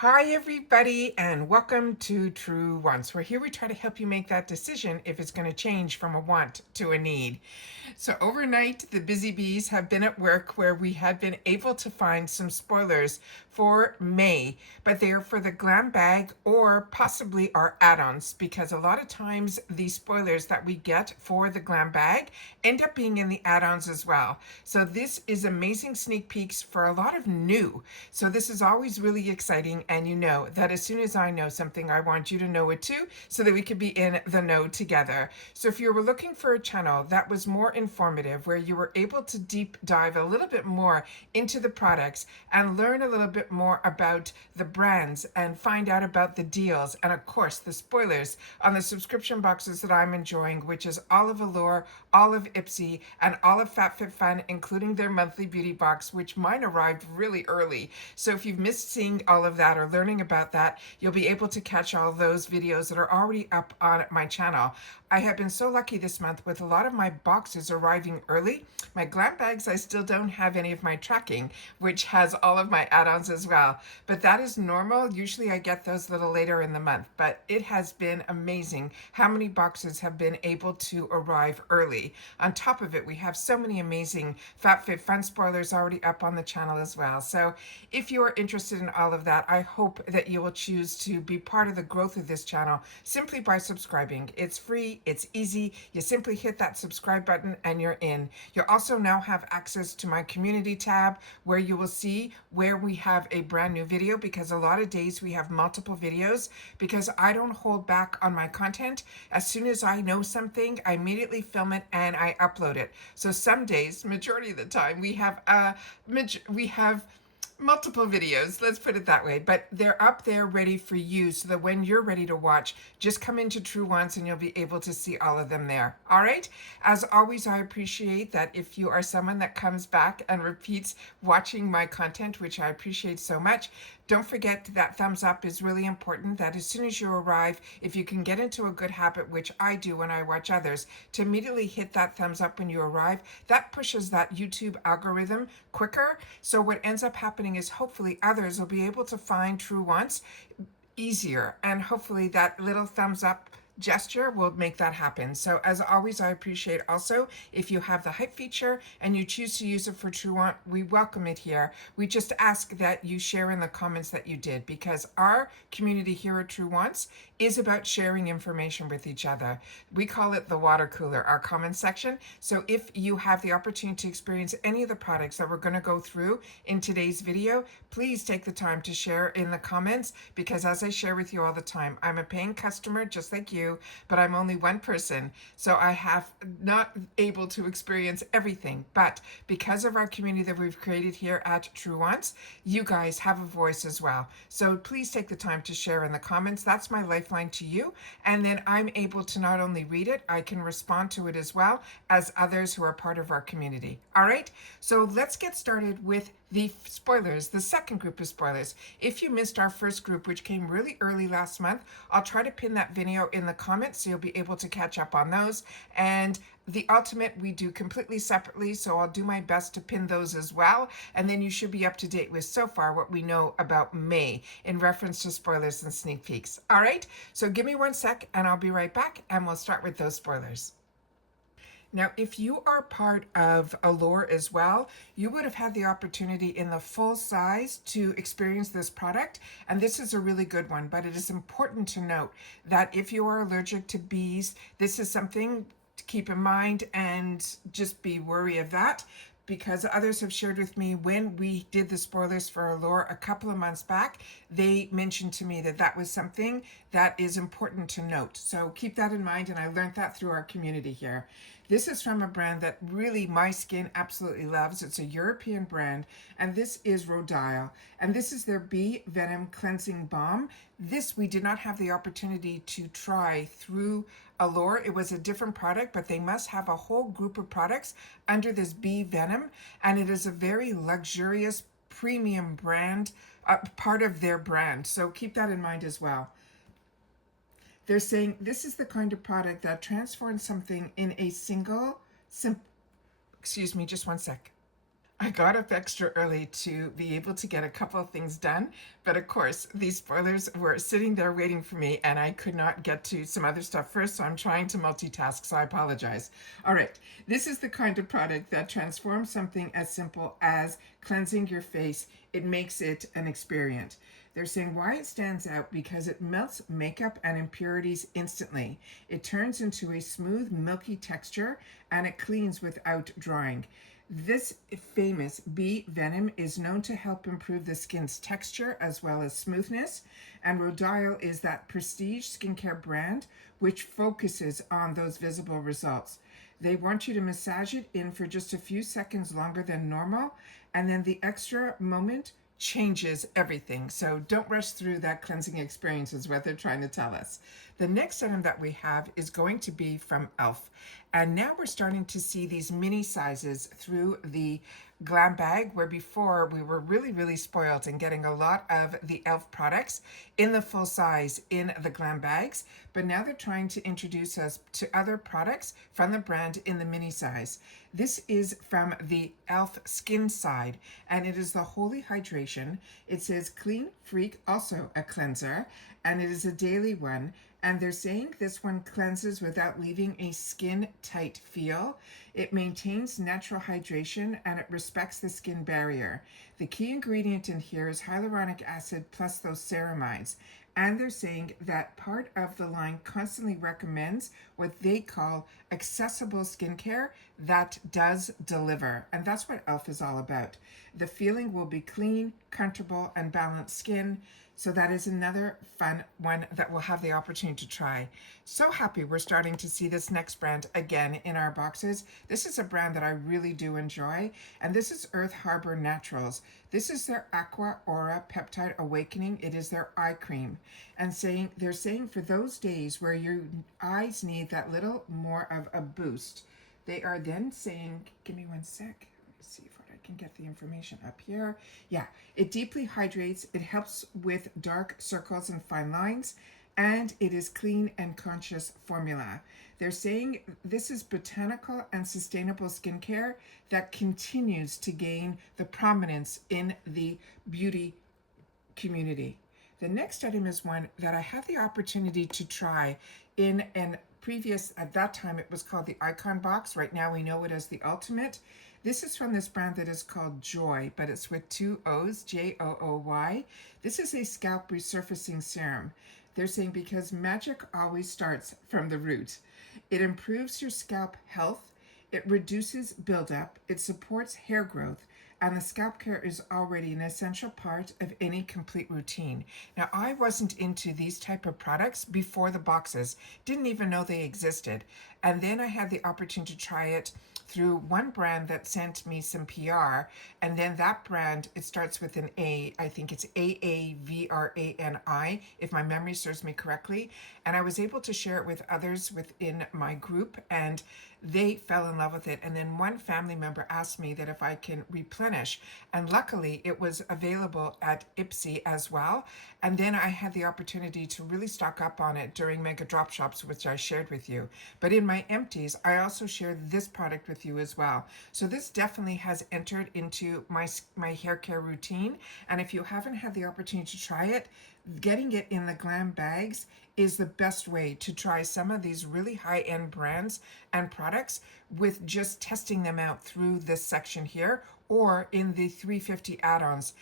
Hi everybody and welcome to TrueWants, where here we try to help you make that decision if it's going to change from a want to a need. So overnight, the busy bees have been at work where we had been able to find some spoilers for May, but they are for the Glam bag or possibly our add-ons, because a lot of times the spoilers that we get for the Glam bag end up being in the add-ons as well. So this is amazing sneak peeks for a lot of new. So this is always really exciting, and you know that as soon as I know something, I want you to know it too, so that we could be in the know together. So if you were looking for a channel that was more informative, where you were able to deep dive a little bit more into the products and learn a little bit more about the brands and find out about the deals and of course the spoilers on the subscription boxes that I'm enjoying, which is all of Allure, all of IPSY, and all of FabFitFun, including their monthly beauty box, which mine arrived really early. So if you've missed seeing all of that or learning about that, you'll be able to catch all those videos that are already up on my channel. I have been so lucky this month with a lot of my boxes arriving early. My Glam bags, I still don't have any of my tracking, which has all of my add-ons as well. But that is normal. Usually I get those a little later in the month. But it has been amazing how many boxes have been able to arrive early. On top of it, we have so many amazing FabFitFun spoilers already up on the channel as well. So if you are interested in all of that, I hope that you will choose to be part of the growth of this channel simply by subscribing. It's free. It's easy. You simply hit that subscribe button and you're in. You'll also now have access to my community tab, where you will see where we have a brand new video, because a lot of days we have multiple videos, because I don't hold back on my content. As soon as I know something, I immediately film it and I upload it. So some days, majority of the time, we have multiple videos, let's put it that way, but they're up there ready for you, so that when you're ready to watch, just come into TrueWants and you'll be able to see all of them there. All right, as always, I appreciate that if you are someone that comes back and repeats watching my content, which I appreciate so much. Don't forget that thumbs up is really important, that as soon as you arrive, if you can get into a good habit, which I do when I watch others, to immediately hit that thumbs up when you arrive, that pushes that YouTube algorithm quicker. So what ends up happening is hopefully others will be able to find TrueWants easier, and hopefully that little thumbs up gesture will make that happen. So as always, I appreciate also if you have the hype feature and you choose to use it for TrueWant, we welcome it here. We just ask that you share in the comments that you did, because our community here at TrueWants is about sharing information with each other. We call it the water cooler, our comments section. So if you have the opportunity to experience any of the products that we're going to go through in today's video, please take the time to share in the comments, because as I share with you all the time, I'm a paying customer just like you, but I'm only one person, so I have not able to experience everything. But because of our community that we've created here at TrueWants, you guys have a voice as well. So please take the time to share in the comments. That's my lifeline to you. And then I'm able to not only read it, I can respond to it as well as others who are part of our community. All right, so let's get started with the spoilers, the second group of spoilers. If you missed our first group, which came really early last month, I'll try to pin that video in the comments so you'll be able to catch up on those. And the ultimate we do completely separately, so I'll do my best to pin those as well. And then you should be up to date with so far what we know about May in reference to spoilers and sneak peeks. All right, so give me 1 sec and I'll be right back, and we'll start with those spoilers. Now, if you are part of Allure as well, you would have had the opportunity in the full size to experience this product, and this is a really good one. But it is important to note that if you are allergic to bees, this is something to keep in mind, and just be wary of that, because others have shared with me when we did the spoilers for Allure a couple of months back, they mentioned to me that that was something that is important to note. So keep that in mind, and I learned that through our community here. This is from a brand that really my skin absolutely loves. It's a European brand, and this is Rodial, and this is their Bee Venom Cleansing Balm. This we did not have the opportunity to try through Allure. It was a different product, but they must have a whole group of products under this Bee Venom, and it is a very luxurious premium brand, part of their brand. So keep that in mind as well. They're saying this is the kind of product that transforms something in a single, excuse me, just 1 sec. I got up extra early to be able to get a couple of things done, but of course, these spoilers were sitting there waiting for me, and I could not get to some other stuff first, so I'm trying to multitask, so I apologize. All right, this is the kind of product that transforms something as simple as cleansing your face. It makes it an experience. They're saying why it stands out because it melts makeup and impurities instantly. It turns into a smooth, milky texture, and it cleans without drying. This famous bee venom is known to help improve the skin's texture as well as smoothness, and Rodial is that prestige skincare brand which focuses on those visible results. They want you to massage it in for just a few seconds longer than normal, and then the extra moment changes everything. So don't rush through that cleansing experience is what they're trying to tell us. The next item that we have is going to be from E.L.F. And now we're starting to see these mini sizes through the Glam bag, where before we were really spoiled and getting a lot of the E.L.F. products in the full size in the Glam bags. But now they're trying to introduce us to other products from the brand in the mini size. This is from the E.L.F. skin side, and it is the Holy Hydration. It says Clean Freak, also a cleanser, and it is a daily one. And they're saying this one cleanses without leaving a skin tight feel. It maintains natural hydration and it respects the skin barrier. The key ingredient in here is hyaluronic acid plus those ceramides. And they're saying that part of the line constantly recommends what they call accessible skincare that does deliver. And that's what E.L.F. is all about. The feeling will be clean, comfortable, and balanced skin. So that is another fun one that we'll have the opportunity to try. So happy we're starting to see this next brand again in our boxes. This is a brand that I really do enjoy, and this is Earth Harbor Naturals. This is their Aqua Aura Peptide Awakening. It is their eye cream. And they're saying for those days where your eyes need that little more of a boost, they are then saying, give me one sec. Let me see if I can get the information up here. Yeah, it deeply hydrates. It helps with dark circles and fine lines, and it is clean and conscious formula. They're saying this is botanical and sustainable skincare that continues to gain the prominence in the beauty community. The next item is one that I had the opportunity to try in an previous, at that time it was called the Icon Box. Right now we know it as the Ultimate. This is from this brand that is called Jooy, but it's with two O's, Jooy. This is a scalp resurfacing serum. They're saying because magic always starts from the root. It improves your scalp health, it reduces buildup, it supports hair growth, and the scalp care is already an essential part of any complete routine. Now, I wasn't into these type of products before the boxes, didn't even know they existed. And then I had the opportunity to try it through one brand that sent me some PR, and then that brand, it starts with an A, I think it's AAVRANI, if my memory serves me correctly, and I was able to share it with others within my group, and they fell in love with it. And then one family member asked me that if I can replenish, and luckily it was available at IPSY as well, and then I had the opportunity to really stock up on it during Mega Drop Shops, which I shared with you. But in my empties, I also shared this product with you as well. So this definitely has entered into my hair care routine, and if you haven't had the opportunity to try it, getting it in the Glam bags is the best way to try some of these really high-end brands and products with just testing them out through this section here or in the 350 add-ons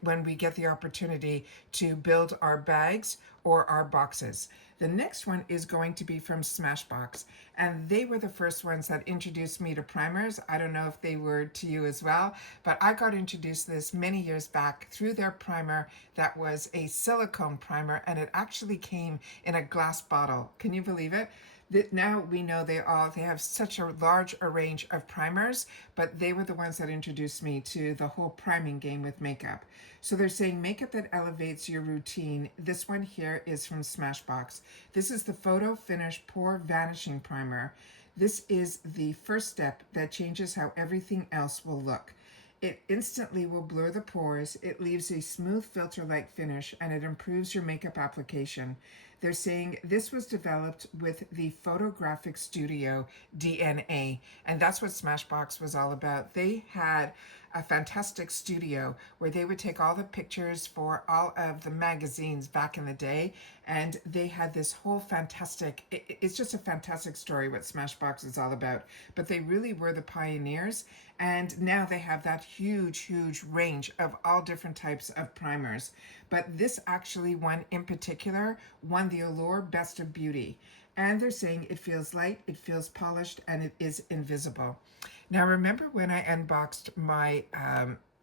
when we get the opportunity to build our bags or our boxes. The next one is going to be from Smashbox, and they were the first ones that introduced me to primers. I don't know if they were to you as well, but I got introduced to this many years back through their primer that was a silicone primer, and it actually came in a glass bottle. Can you believe it? That now we know they have such a large range of primers, but they were the ones that introduced me to the whole priming game with makeup. So they're saying makeup that elevates your routine. This one here is from Smashbox. This is the Photo Finish Pore Vanishing Primer. This is the first step that changes how everything else will look. It instantly will blur the pores, it leaves a smooth filter-like finish, and it improves your makeup application. They're saying this was developed with the photographic studio DNA, and that's what Smashbox was all about. They had a fantastic studio where they would take all the pictures for all of the magazines back in the day, and they had this whole fantastic, it's just a fantastic story what Smashbox is all about. But they really were the pioneers, and now they have that huge range of all different types of primers. But this actually one in particular won the Allure Best of Beauty, and they're saying it feels light, it feels polished, and it is invisible. Now remember when I unboxed my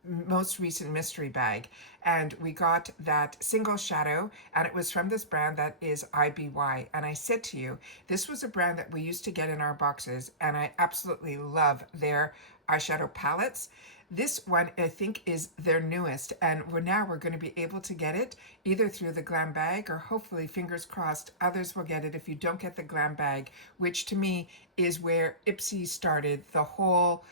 most recent mystery bag, and we got that single shadow, and it was from this brand that is IPSY, and I said to you this was a brand that we used to get in our boxes, and I absolutely love their eyeshadow palettes. This one I think is their newest, and we're going to be able to get it either through the Glam bag, or hopefully, fingers crossed, others will get it if you don't get the Glam bag, which to me is where IPSY started the whole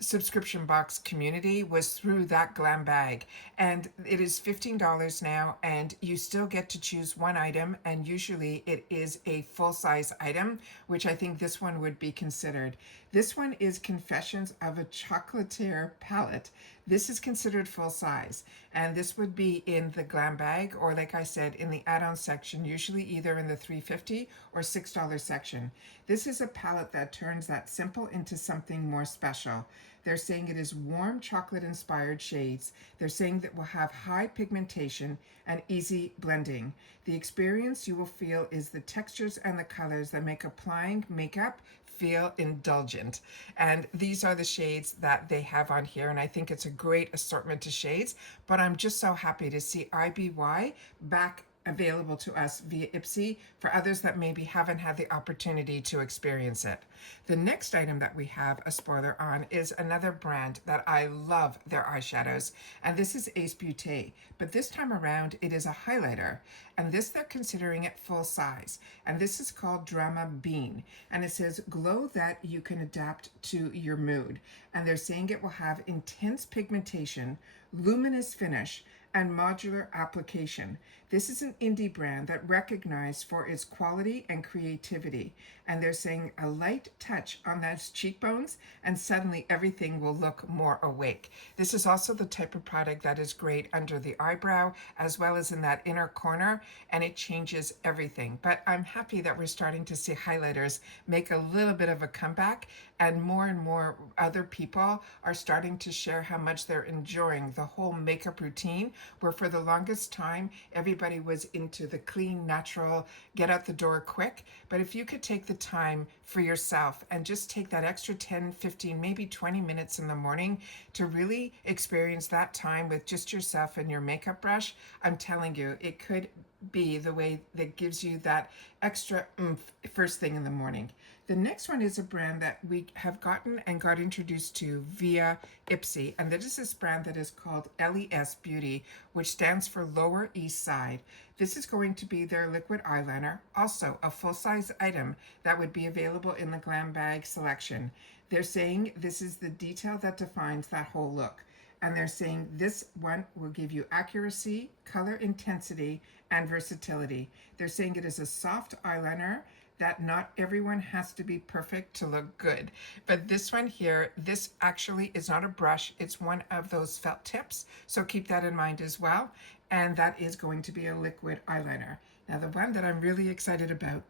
subscription box community, was through that Glam bag. And it is $15 now, and you still get to choose one item, and usually it is a full-size item, which I think this one would be considered. This one is Confessions of a Chocolatier palette. This is considered full size, and this would be in the Glam bag, or like I said, in the add-on section, usually either in the $3.50 or $6 section. This is a palette that turns that simple into something more special. They're saying it is warm chocolate-inspired shades. They're saying that will have high pigmentation and easy blending. The experience you will feel is the textures and the colors that make applying makeup feel indulgent. And these are the shades that they have on here, and I think it's a great assortment of shades. But I'm just so happy to see IPSY back available to us via IPSY for others that maybe haven't had the opportunity to experience it. The next item that we have a spoiler on is another brand that I love their eyeshadows, and this is Beauté, but this time around it is a highlighter, and this they're considering it full size, and this is called Drama Bean, and it says glow that you can adapt to your mood, and they're saying it will have intense pigmentation, luminous finish, and modular application. This is an indie brand that recognized for its quality and creativity, and they're saying a light touch on those cheekbones and suddenly everything will look more awake. This is also the type of product that is great under the eyebrow as well as in that inner corner, and it changes everything. But I'm happy that we're starting to see highlighters make a little bit of a comeback, and more other people are starting to share how much they're enjoying the whole makeup routine, where for the longest time everybody was into the clean, natural, get out the door quick. But if you could take the time for yourself and just take that extra 10, 15, maybe 20 minutes in the morning to really experience that time with just yourself and your makeup brush, I'm telling you, it could be the way that gives you that extra oomph first thing in the morning. The next one is a brand that we have gotten and got introduced to via IPSY, and that is this brand that is called LES Beauty, which stands for Lower East Side. This is going to be their liquid eyeliner, also a full-size item that would be available in the Glam bag selection. They're saying this is the detail that defines that whole look. And they're saying this one will give you accuracy, color intensity, and versatility. They're saying it is a soft eyeliner that not everyone has to be perfect to look good. But this one here, this actually is not a brush, it's one of those felt tips. So keep that in mind as well. And that is going to be a liquid eyeliner. Now the one that I'm really excited about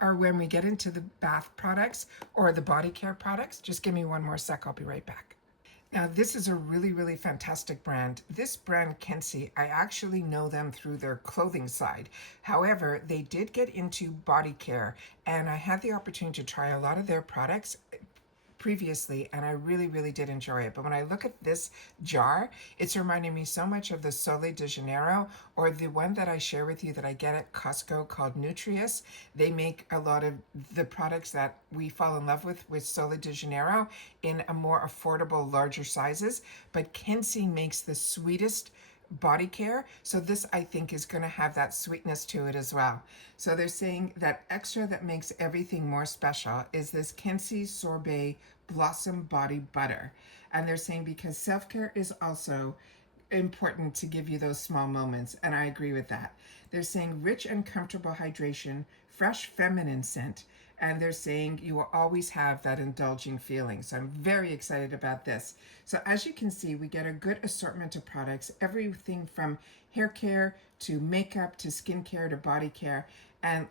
are when we get into the bath products or the body care products. Just give me one more sec, I'll be right back. Now, this is a really fantastic brand. This brand, Kensie, I actually know them through their clothing side. However, they did get into body care, and I had the opportunity to try a lot of their products previously, and I really did enjoy it. But when I look at this jar, it's reminding me so much of the Sole de Janeiro, or the one that I share with you that I get at Costco called Nutrius. They make a lot of the products that we fall in love with Sole de Janeiro in a more affordable, larger sizes. But Kensie makes the sweetest body care. So this, I think, is going to have that sweetness to it as well. So they're saying that extra that makes everything more special is this Kensie Sorbet Blossom Body Butter. And they're saying because self-care is also important to give you those small moments, and I agree with that. They're saying rich and comfortable hydration, fresh feminine scent, and they're saying you will always have that indulging feeling. So I'm very excited about this. So as you can see, we get a good assortment of products, everything from hair care to makeup to skincare to body care, and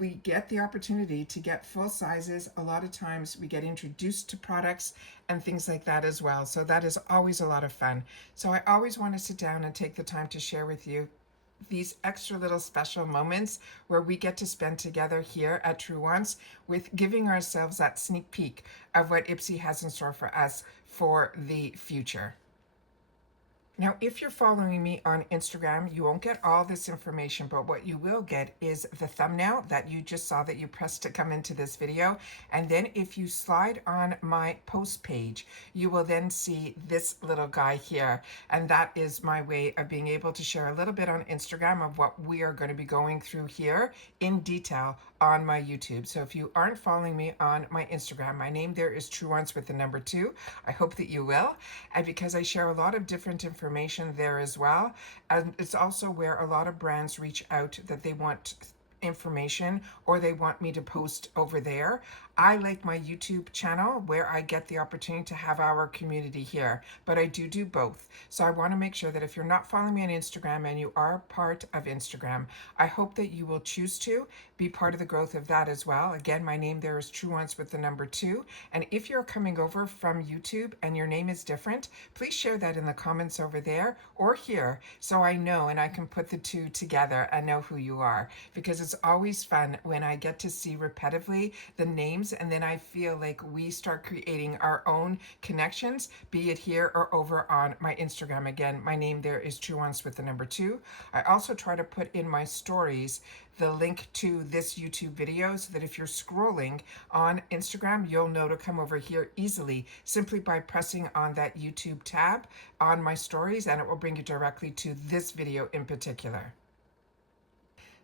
we get the opportunity to get full sizes. A lot of times we get introduced to products and things like that as well. So that is always a lot of fun. So I always want to sit down and take the time to share with you these extra little special moments where we get to spend together here at TrueWants, with giving ourselves that sneak peek of what IPSY has in store for us for the future. Now, if you're following me on Instagram, you won't get all this information, but what you will get is the thumbnail that you just saw that you pressed to come into this video. And then if you slide on my post page, you will then see this little guy here. And that is my way of being able to share a little bit on Instagram of what we are going to be going through here in detail on my YouTube. So if you aren't following me on my Instagram, my name there is TrueWants with the number 2. I hope that you will. And because I share a lot of different information there as well, and it's also where a lot of brands reach out that they want information or they want me to post over there. I like my YouTube channel where I get the opportunity to have our community here, but I do both. So I want to make sure that if you're not following me on Instagram and you are part of Instagram, I hope that you will choose to be part of the growth of that as well. Again, my name there is TrueWants with the number 2. And if you're coming over from YouTube and your name is different, please share that in the comments over there or here so I know and I can put the two together and know who you are, because it's always fun when I get to see repetitively the names and then I feel like we start creating our own connections, be it here or over on my Instagram. Again, my name there is TrueWants with the number 2. I also try to put in my stories the link to this YouTube video so that if you're scrolling on Instagram, you'll know to come over here easily simply by pressing on that YouTube tab on my stories, and it will bring you directly to this video in particular.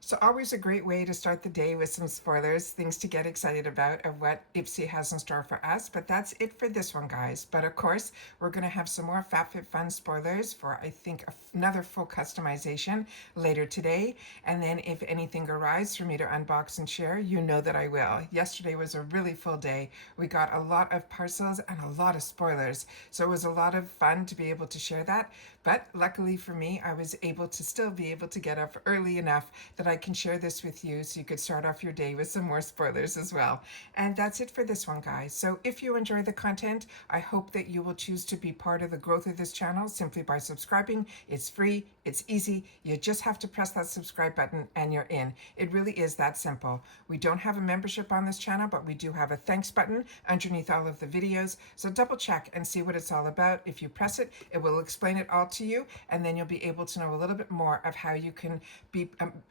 So always a great way to start the day with some spoilers, things to get excited about of what IPSY has in store for us. But that's it for this one, guys. But of course, we're going to have some more FabFitFun spoilers for, I think, another full customization later today. And then if anything arrives for me to unbox and share, you know that I will. Yesterday was a really full day. We got a lot of parcels and a lot of spoilers. So it was a lot of fun to be able to share that. But luckily for me, I was able to still be able to get up early enough that I can share this with you so you could start off your day with some more spoilers as well. And that's it for this one, guys. So if you enjoy the content, I hope that you will choose to be part of the growth of this channel simply by subscribing. It's free, it's easy. You just have to press that subscribe button and you're in. It really is that simple. We don't have a membership on this channel, but we do have a thanks button underneath all of the videos. So double check and see what it's all about. If you press it, it will explain it all to you, and then you'll be able to know a little bit more of how you can be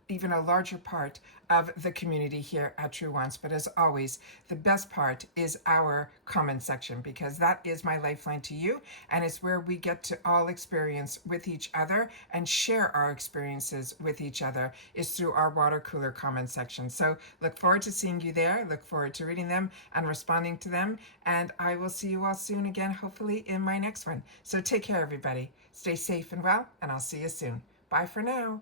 even a larger part of the community here at TrueWants. But as always, the best part is our comment section, because that is my lifeline to you, and it's where we get to all experience with each other and share our experiences with each other, is through our water cooler comment section. So look forward to seeing you there, look forward to reading them and responding to them, and I will see you all soon again, hopefully in my next one. So take care, everybody. Stay safe and well, and I'll see you soon. Bye for now.